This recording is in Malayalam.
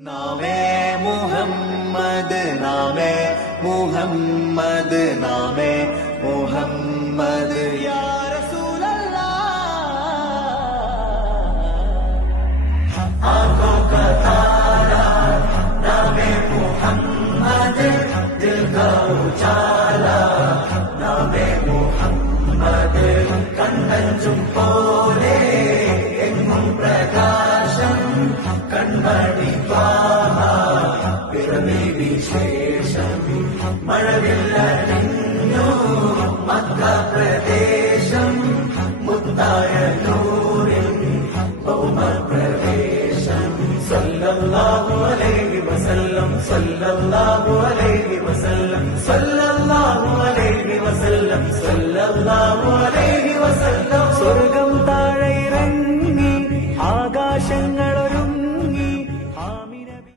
നാമേ മുഹമ്മദ് നാമേ മുഹമ്മദ് നാമേ മുഹമ്മദ് യാ റസൂലല്ലാഹ് ആँखों का तारा नामे मुहम्मद दिल का उजाला नामे मुहम्मद കണ്ണഞ്ചും പോലെ എങ്ങും പ്രകാശം കൺമണി പിറവി വിശേഷം മഴവില്ലു മക്ക പ്രദേശം മുത്തായ നൂറിൽ ഭൗമ പ്രവേശം സല്ലല്ലാഹു അലൈഹി വസല്ലം സല്ലല്ലാഹു അലൈഹി വസല്ലം സല്ലല്ലാഹു അലൈഹി വസല്ലം സല്ലല്ലാഹു അലൈഹി വസല്ലം